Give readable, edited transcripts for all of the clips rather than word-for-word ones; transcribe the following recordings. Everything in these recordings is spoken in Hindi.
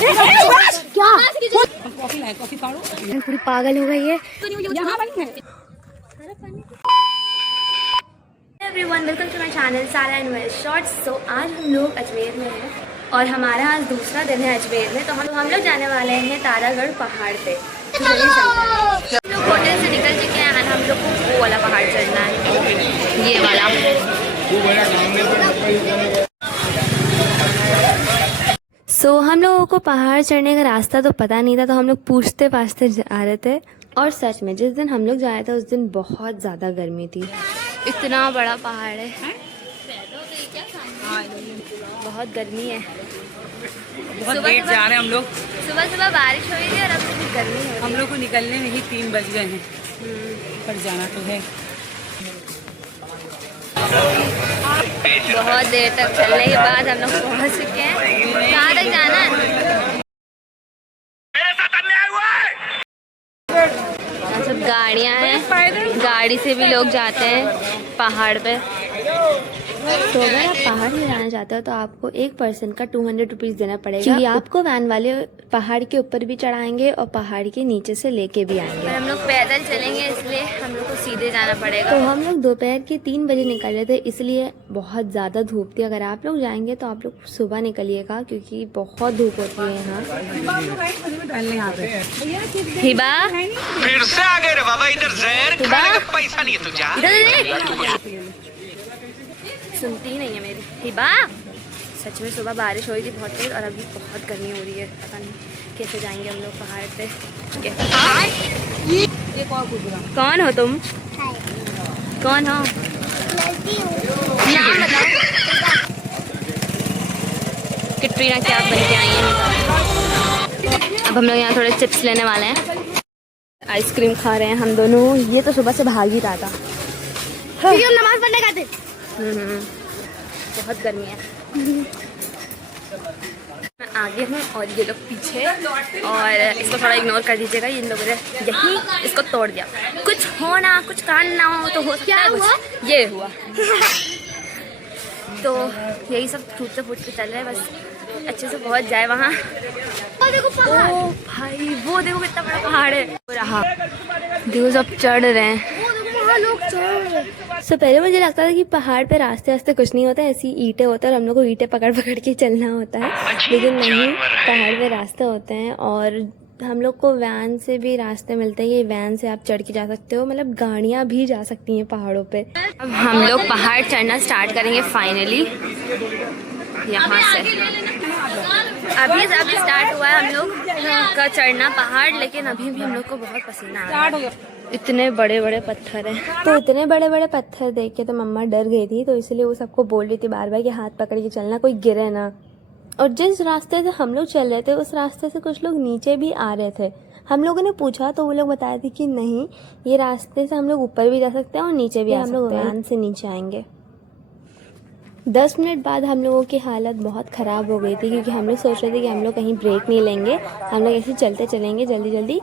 क्या कॉफी फाड़ो। पूरी पागल हो गई है। Everyone welcome to my channel Sara and well shorts. So आज हम लोग अजमेर में हैं और हमारा आज दूसरा दिन है अजमेर में। तो हम लोग जाने वाले हैं तारागढ़ पहाड़ पे। तो हम लोग होटल से निकल चुके हैं। हम लोग को वो वाला पहाड़ चढ़ना है, ये वाला। सो हम लोगों को पहाड़ चढ़ने का रास्ता तो पता नहीं था, तो हम लोग पूछते पाछते आ रहे थे। और सच में जिस दिन हम लोग जा रहे थे उस दिन बहुत ज़्यादा गर्मी थी। इतना बड़ा पहाड़ है, बहुत गर्मी है। बहुत लेट जा रहे हैं हम लोग। सुबह सुबह बारिश हो रही थी और अब भी गर्मी हो रही है। हम लोग को निकलने में ही 3 बज गए हैं, पर जाना तो है। बहुत देर तक चलने के बाद हम लोग पहुँच चुके हैं। कहाँ तक जाना है? सब गाड़ियाँ हैं, गाड़ी से भी लोग जाते हैं पहाड़ पे। तो अगर आप पहाड़ में जाना चाहते हो तो आपको एक पर्सन का 200 रुपीज़ देना पड़ेगा, क्योंकि आपको वैन वाले पहाड़ के ऊपर भी चढ़ाएंगे और पहाड़ के नीचे से लेके भी आएंगे। हम लोग पैदल चलेंगे इसलिए हम लोग को सीधे जाना पड़ेगा। तो हम लोग दोपहर के 3 बजे निकल रहे थे, इसलिए बहुत ज़्यादा धूप थी। अगर आप लोग जाएंगे तो आप लोग सुबह निकलिएगा, क्योंकि बहुत धूप होती है यहाँ। हिबा फिर से आ गए रे बाबा, इधर जहर खाने का पैसा नहीं है तुझे। सुनती ही नहीं है मेरी हिबा। सच में सुबह बारिश हो रही थी बहुत तेज और अभी बहुत गर्मी हो रही है। पता नहीं कैसे जाएंगे हम लोग पहाड़ पे। कौन हो तुम? कौन हो? नाम बताओ। कैटरीना कैफ बन के आई हैं। अब हम लोग यहाँ थोड़े चिप्स लेने वाले हैं। आइसक्रीम खा रहे हैं हम दोनों। ये तो सुबह से भाग ही रहा था। नमाज पढ़ने का थे। बहुत गर्मी है। मैं आगे हूँ और ये लोग पीछे, और इसको थोड़ा इग्नोर कर दीजिएगा। इन लोगों ने यही इसको तोड़ दिया। कुछ हो ना, कुछ कांड ना हो तो हो सकता है कुछ ये हुआ। तो यही सब टूटते फूटते चल रहे हैं, बस अच्छे से पहुँच जाए वहाँ। ओ भाई वो देखो कितना बड़ा पहाड़ है। रहा देखो सब चढ़ रहे हैं। पहले मुझे लगता था कि पहाड़ पे रास्ते रास्ते कुछ नहीं होता है, ऐसी ईंटें होते हैं और हम लोग को ईंटें पकड़ पकड़ के चलना होता है। लेकिन नहीं, पहाड़ पे रास्ते होते हैं और हम लोग को वैन से भी रास्ते मिलते हैं। ये वैन से आप चढ़ के जा सकते हो, मतलब गाड़ियाँ भी जा सकती हैं पहाड़ों पे। अब हम लोग पहाड़ चढ़ना स्टार्ट करेंगे फाइनली यहाँ से। अभी स्टार्ट हुआ है हम लोग का चढ़ना पहाड़, लेकिन अभी भी हम लोग को बहुत पसीना आ रहा है। इतने बड़े बड़े पत्थर हैं। तो इतने बड़े बड़े पत्थर देख के तो मम्मा डर गई थी, तो इसलिए वो सबको बोल रही थी बार बार कि हाथ पकड़ के चलना, कोई गिरे ना। और जिस रास्ते से हम लोग चल रहे थे उस रास्ते से कुछ लोग नीचे भी आ रहे थे। हम लोगों ने पूछा तो वो लोग बताए थे कि नहीं, ये रास्ते से हम लोग ऊपर भी जा सकते हैं और नीचे भी आ सकते हैं। हम लोग वैन से नीचे आएंगे। 10 मिनट बाद हम लोगों की हालत बहुत ख़राब हो गई थी, क्योंकि हम लोग सोच रहे थे कि हम लोग कहीं ब्रेक नहीं लेंगे, हम लोग ऐसे चलते चलेंगे जल्दी जल्दी।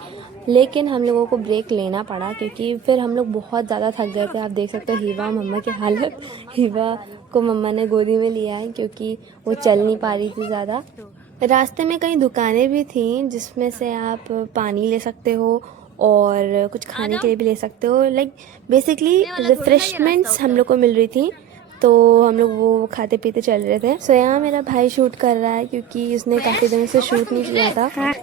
लेकिन हम लोगों को ब्रेक लेना पड़ा, क्योंकि फिर हम लोग बहुत ज़्यादा थक गए थे। आप देख सकते हो हिबा मम्मा की हालत। हिबा को मम्मा ने गोदी में लिया है क्योंकि वो चल नहीं पा रही थी ज़्यादा। रास्ते में कई दुकानें भी थीं जिसमें से आप पानी ले सकते हो और कुछ खाने के लिए भी ले सकते हो। लाइक बेसिकली रिफ्रेशमेंट्स हम लोग को मिल रही थी, तो हम लोग वो खाते पीते चल रहे थे। सो यहाँ मेरा भाई शूट कर रहा है, क्योंकि उसने काफ़ी दिनों से शूट नहीं किया था।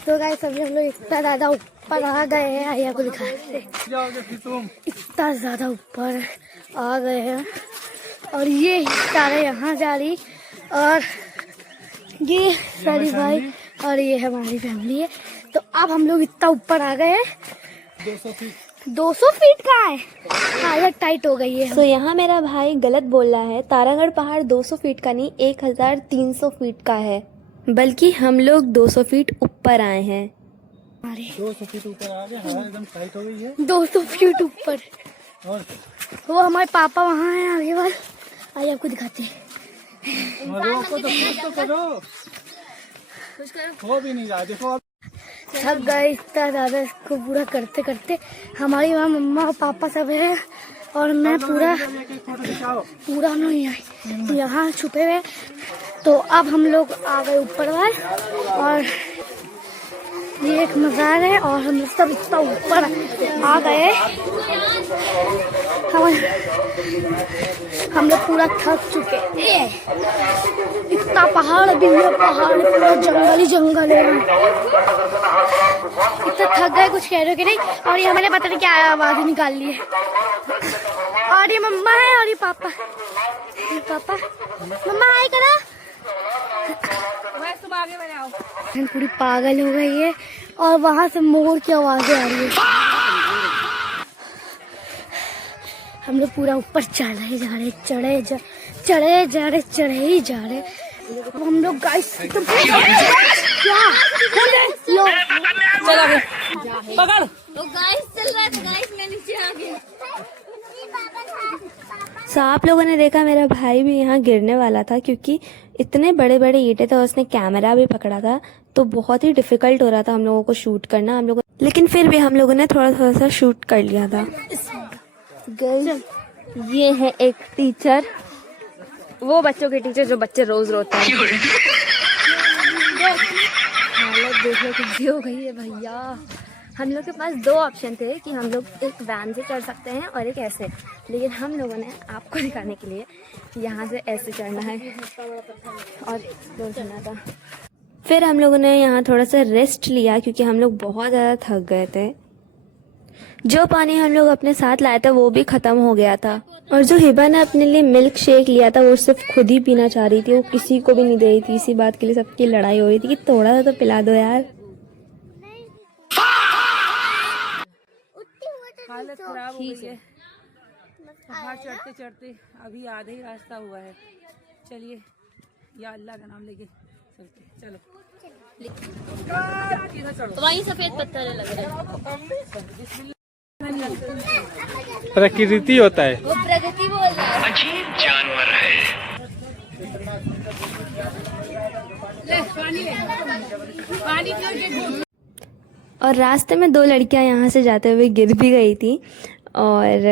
तो गाइस अभी हम लोग इतना ज़्यादा ऊपर आ गए हैं, आइए आपको दिखाते हैं। इतना ज़्यादा ऊपर आ गए हैं और ये सारे यहाँ जा रही, और ये सारी भाई और ये हमारी फैमिली है। तो अब हम लोग इतना ऊपर आ गए हैं। 200 फीट का है, हालत टाइट हो गई है। तो यहाँ मेरा भाई गलत बोल रहा है। तारागढ़ पहाड़ 200 फीट का नहीं, 1300 फीट का है। बल्कि हम लोग 200 फीट ऊपर आए हैं। 200 फीट ऊपर आ गए, हवा एकदम टाइट हो गई है। 200 फीट ऊपर। और वो हमारे पापा वहाँ हैं आगे वाले, आइए आपको दिखाते हैं। रोको तो कुछ तो करो, हो भी नहीं रहा। देखो सब गए इतना ज़्यादा, इसको पूरा करते करते हमारी वहाँ मम्मा और पापा सब है और मैं पूरा हम लोग यहाँ छुपे हुए। तो अब हम लोग आ गए ऊपर वाल और ये एक मज़ार है और हम सब इतना ऊपर आ गए। हम लोग पूरा थक चुके हैं। इतना पहाड़ भी है, पहाड़ पूरा जंगल ही जंगल है। इतना थक गए कुछ कह रहे कि नहीं। और ये हमारे पता नहीं क्या आवाज़ निकाल ली है। और ये मम्मा है और ये पापा। मम्मा हाय करा। तुम आगे बनाओ। पूरी पागल हो गई है और वहां से मोर की आवाजें आ रही है। हम लोग पूरा ऊपर चढ़े जा रहे। हम लोग गाइस एकदम क्या लो चल आगे पकड़। तो गाइस चल रहा है। तो गाइस मैं नीचे आ गया। सो आप लोगों ने देखा मेरा भाई भी यहाँ गिरने वाला था क्योंकि इतने बड़े बड़े ईंटें थे और उसने कैमरा भी पकड़ा था, तो बहुत ही डिफिकल्ट हो रहा था हम लोगों को शूट करना। हम लोगों लेकिन फिर भी हम लोगों ने थोड़ा सा शूट कर लिया था। ये है एक टीचर, वो बच्चों के टीचर जो बच्चे रोज रोते हैं। हालत देखो कितनी हो गई है भैया। हम लोग के पास दो ऑप्शन थे कि हम लोग एक वैन से चढ़ सकते हैं और एक ऐसे, लेकिन हम लोगों ने आपको दिखाने के लिए यहाँ से ऐसे चढ़ना है और चढ़ना था। फिर हम लोगों ने यहाँ थोड़ा सा रेस्ट लिया क्योंकि हम लोग बहुत ज़्यादा थक गए थे। जो पानी हम लोग अपने साथ लाए थे वो भी ख़त्म हो गया था। और जो हिबा ने अपने लिए मिल्क शेक लिया था वो सिर्फ खुद ही पीना चाह रही थी, वो किसी को भी नहीं दे रही थी। इसी बात के लिए सबकी लड़ाई हो रही थी कि थोड़ा सा तो पिला दो यार। हालत खराब हो गई है पहाड़ चढ़ते चढ़ते। अभी आधे ही रास्ता हुआ है। चलिए या अल्लाह का नाम लेके चलते। चलो वहीं सफेद पत्थर लग रहे हैं। प्रकृति होता है। वो प्रगति बोल रहा है। अजीब जानवर है। पानी पानी और रास्ते में दो लड़कियां यहाँ से जाते हुए गिर भी गई थी। और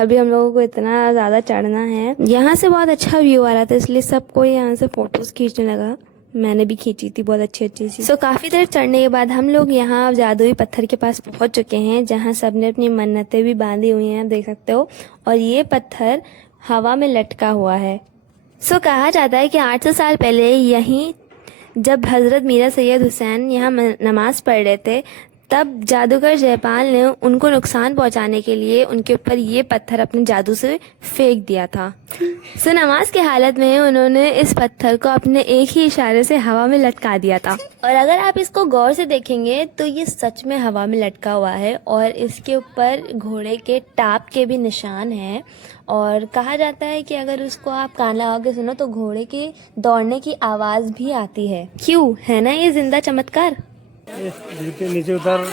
अभी हम लोगों को इतना ज़्यादा चढ़ना है। यहाँ से बहुत अच्छा व्यू आ रहा था इसलिए सबको यहाँ से फ़ोटोज़ खींचने लगा। मैंने भी खींची थी बहुत अच्छी सी। सो काफ़ी देर चढ़ने के बाद हम लोग यहाँ जादुई पत्थर के पास पहुँच चुके हैं जहाँ सबने अपनी मन्नतें भी बांधी हुई हैं, आप देख सकते हो। और ये पत्थर हवा में लटका हुआ है। सो कहा जाता है कि 800 साल पहले यहीं जब हज़रत मीरा सैयद हुसैन यहाँ नमाज़ पढ़ रहे थे तब जादूगर जयपाल ने उनको नुकसान पहुंचाने के लिए उनके ऊपर ये पत्थर अपने जादू से फेंक दिया था। सो नमाज के हालत में उन्होंने इस पत्थर को अपने एक ही इशारे से हवा में लटका दिया था। और अगर आप इसको गौर से देखेंगे तो ये सच में हवा में लटका हुआ है और इसके ऊपर घोड़े के टाप के भी निशान हैं। और कहा जाता है कि अगर उसको आप कान लगा के सुनो तो घोड़े की दौड़ने की आवाज़ भी आती है। क्यों है ना ये जिंदा चमत्कार। नीचे उतर।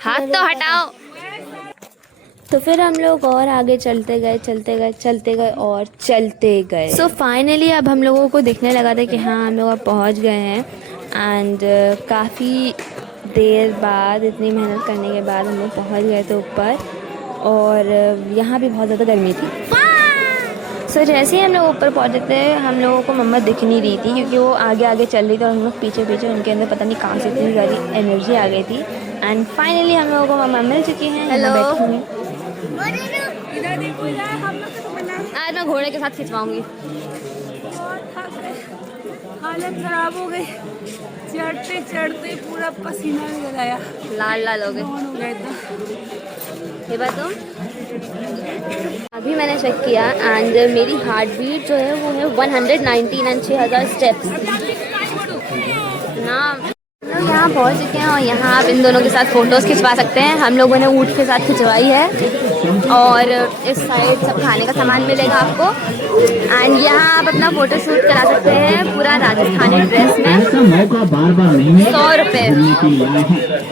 हाथ तो हटाओ। तो फिर हम लोग और आगे चलते गए और चलते गए। सो फाइनली अब हम लोगों को दिखने लगा था कि हाँ हम लोग अब पहुँच गए हैं। एंड काफ़ी देर बाद इतनी मेहनत करने के बाद हम लोग पहुँच गए थे ऊपर। और यहाँ भी बहुत ज़्यादा गर्मी थी। सो जैसे ही हम लोग ऊपर पहुँचे थे हम लोगों को मम्मा दिख नहीं रही थी क्योंकि वो आगे आगे चल रही थी और हम लोग पीछे पीछे। उनके अंदर पता नहीं कहाँ से इतनी सारी एनर्जी आ गई थी। एंड फाइनली हम लोगों को मम्मा मिल चुकी हैं। हेलो। आज मैं घोड़े के साथ खिंचवाऊंगी। हालत खराब हो गई। चढ़ते चढ़ते पूरा पसीना निकल आया। लाल लाल हो गए। ये बात अभी मैंने चेक किया एंड मेरी हार्ट बीट जो है वो है 119 एंड 6000 स्टेप्स ना। लोग यहाँ पहुँच चुके हैं और यहाँ आप इन दोनों के साथ फ़ोटोज़ खिंचवा सकते हैं। हम लोगों ने ऊँट के साथ खिंचवाई है। और इस साइड सब खाने का सामान मिलेगा आपको। एंड यहाँ आप अपना फ़ोटो शूट करा सकते हैं पूरा राजस्थानी ड्रेस में। 100 रुपये।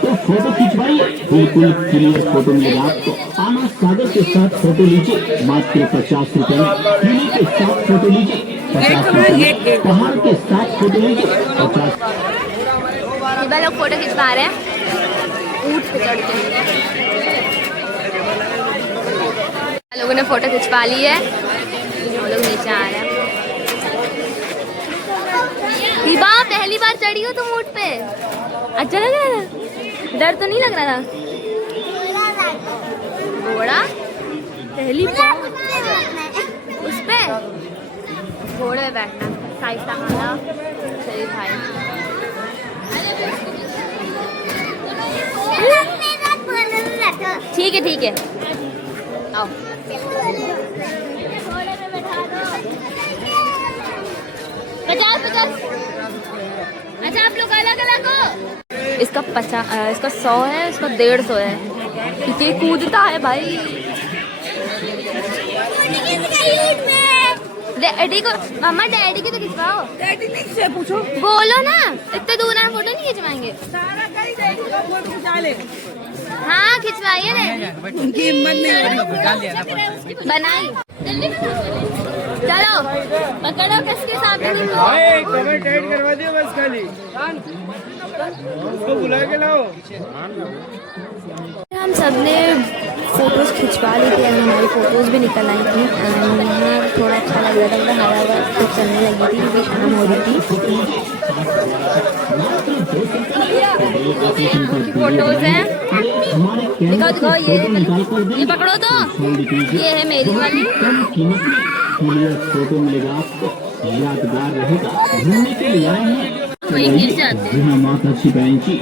तो फोटो खिंचवाइए, बिल्कुल क्लियर फोटो मिलेगा आपको। आना सागर के साथ फोटो लीजिए मात्र 50 रुपए में। किले के साथ फोटो लीजिए 50 रुपए। पहाड़ के साथ फोटो लीजिए 50। लोग फोटो खिंचवा रहे हैं। ऊँट पे चढ़ के। लोगों ने फोटो खिंचवा ली है, हम लोग नीचे आ रहे हैं। हिबा पहली बार चढ़ी हो तुम ऊँट पे, अच्छा लग रहा था? डर तो नहीं लग रहा था? घोड़ा पहली बार उस पे घोड़े पे बैठना, साइकिल खाना। चलिए भाई ठीक है ठीक है, आओ। पचास अच्छा आप लोग अलग अलग हो। इसका 100 है, इसका 150 है, क्योंकि कूदता है भाई। डैडी को मम्मा डैडी के तो खिंचवाओ। डैडी से पूछो, बोलो ना, इतने दूर आए फोटो नहीं खिंचवाएंगे। सारा कहीं डैडी का फोटो खिंचा ले। हाँ खिंचवाइए ना, उनकी हिम्मत नहीं बनाई। चलो पकड़ो, किसके सामने कमर टाइट करवा दियो बस, खाली उसको बुला के लाओ। हम सब ने फ़ोटोज़ खिंचवा ली थी, हमारी फ़ोटोज़ भी निकल आई थी। यहाँ थोड़ा अच्छा लग रहा था, मतलब हवा हवा तो चलने लगी थी क्योंकि शाम हो रही थी। फोटोज हैं, दिखाओ दिखाओ, ये पकड़ो तो, ये है मेरी वाली। फोटो मिलेगा आपको, यादगार रहेगा। घूमने के लिए आए हैं माता बहन जी।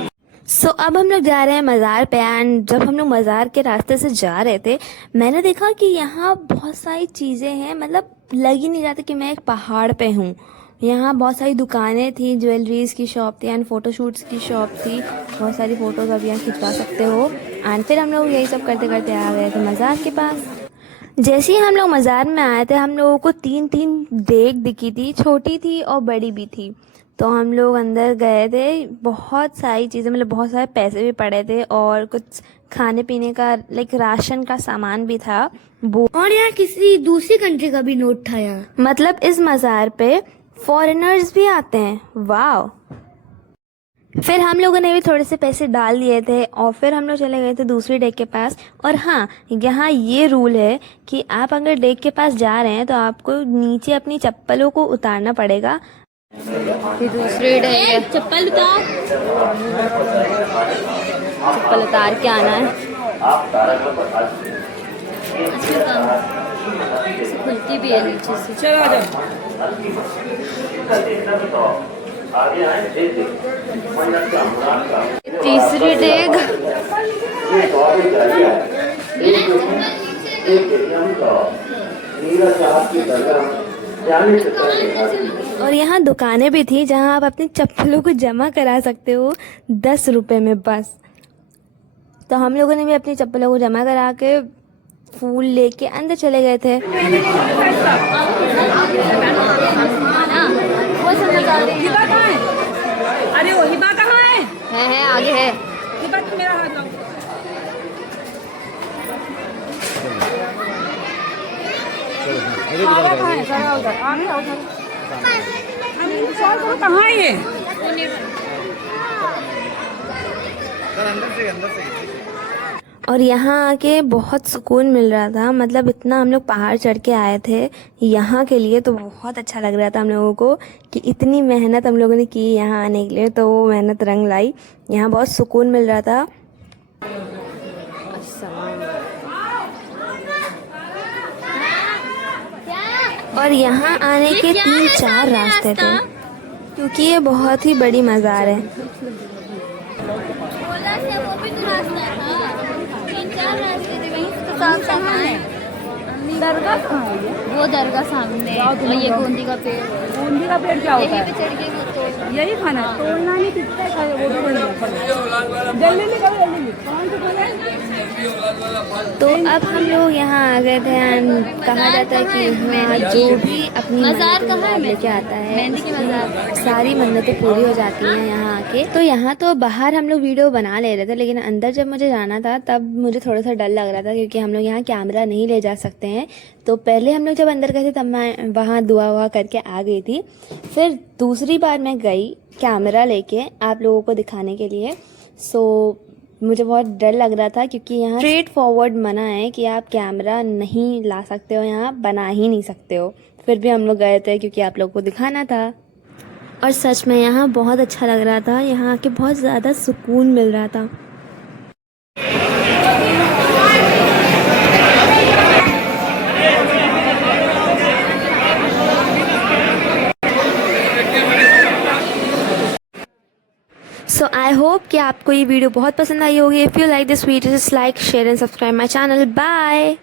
सो अब हम लोग जा रहे हैं मज़ार पे। एंड जब हम लोग मज़ार के रास्ते से जा रहे थे, मैंने देखा कि यहाँ बहुत सारी चीज़ें हैं, मतलब लग ही नहीं जाता कि मैं एक पहाड़ पे हूँ। यहाँ बहुत सारी दुकानें थी, ज्वेलरीज की शॉप थी एंड फ़ोटोशूट्स की शॉप थी। बहुत सारी फ़ोटोज़ अब यहाँ खिंचवा सकते हो। एंड फिर हम लोग यही सब करते करते आ गए थे मज़ार के पास। जैसे ही हम लोग मज़ार में आए थे, हम लोगों को 3 देग दिखी थी, छोटी थी और बड़ी भी थी। तो हम लोग अंदर गए थे, बहुत सारी चीज़ें, मतलब बहुत सारे पैसे भी पड़े थे और कुछ खाने पीने का लाइक राशन का सामान भी था वो। और यहाँ किसी दूसरी कंट्री का भी नोट था यहाँ। मतलब इस मज़ार पे फॉरेनर्स भी आते हैं, वाह। फिर हम लोगों ने भी थोड़े से पैसे डाल दिए थे और फिर हम लोग चले गए थे दूसरी डेक के पास। और हाँ, यहाँ ये रूल है कि आप अगर डेक के पास जा रहे हैं तो आपको नीचे अपनी चप्पलों को उतारना पड़ेगा। दूसरी डेग, चप्पल उतार, चप्पल उतार के आना है। खुलती भी है नीचे से। चलो आ जाओ। तीसरी डेग, और यहाँ दुकानें भी थी जहाँ आप अपनी चप्पलों को जमा करा सकते हो 10 रुपए में बस। तो हम लोगों ने भी अपनी चप्पलों को जमा करा के फूल लेके अंदर चले गए थे। हिबा कहाँ है? अरे वो हिबा कहाँ है? आगे है। हिबा तुम मेरा हाथ लाओ। कहाँ है? सारा उधर आगे उधर। कहाँ है ये? और यहाँ आके बहुत सुकून मिल रहा था, मतलब इतना हम लोग पहाड़ चढ़ के आए थे यहाँ के लिए, तो बहुत अच्छा लग रहा था हम लोगों को कि इतनी मेहनत हम लोगों ने की यहाँ आने के लिए, तो वो मेहनत रंग लाई। यहाँ बहुत सुकून मिल रहा था। और यहाँ आने के 3-4 रास्ते थे क्योंकि ये बहुत ही बड़ी मज़ार है। दरगाह कहाँ है? वो दरगाह सामने, और ये गोंदी का पेड़। बूंदी का पेड़ क्या होता यहीं है? पे चढ़ के वो तोड़। यही खाना है। तोड़ना नहीं, कितना खाए वो तो जल्दी निकलो, जल्दी कौन से खाना है? तो अब हम लोग यहाँ आ गए थे एंड कहा जाता है कि यहाँ जो भी अपनी मज़ार कहाँ है? लेके आता है मेहंदी की मज़ार, सारी मन्नतें पूरी हो जाती हैं यहाँ आके। तो यहाँ तो बाहर हम लोग वीडियो बना ले रहे थे, लेकिन अंदर जब मुझे जाना था तब मुझे थोड़ा सा डर लग रहा था क्योंकि हम लोग यहाँ कैमरा नहीं ले जा सकते हैं। तो पहले हम लोग जब अंदर गए थे तब मैं वहाँ दुआ वुआ करके आ गई थी। फिर दूसरी बार मैं गई कैमरा लेके आप लोगों को दिखाने के लिए। सो मुझे बहुत डर लग रहा था क्योंकि यहाँ स्ट्रेट फॉरवर्ड मना है कि आप कैमरा नहीं ला सकते हो, यहाँ बना ही नहीं सकते हो। फिर भी हम लोग गए थे क्योंकि आप लोगों को दिखाना था। और सच में यहाँ बहुत अच्छा लग रहा था, यहाँ आके बहुत ज़्यादा सुकून मिल रहा था। सो आई होप कि आपको ये वीडियो बहुत पसंद आई होगी। If you like this video just like share and subscribe my channel. Bye.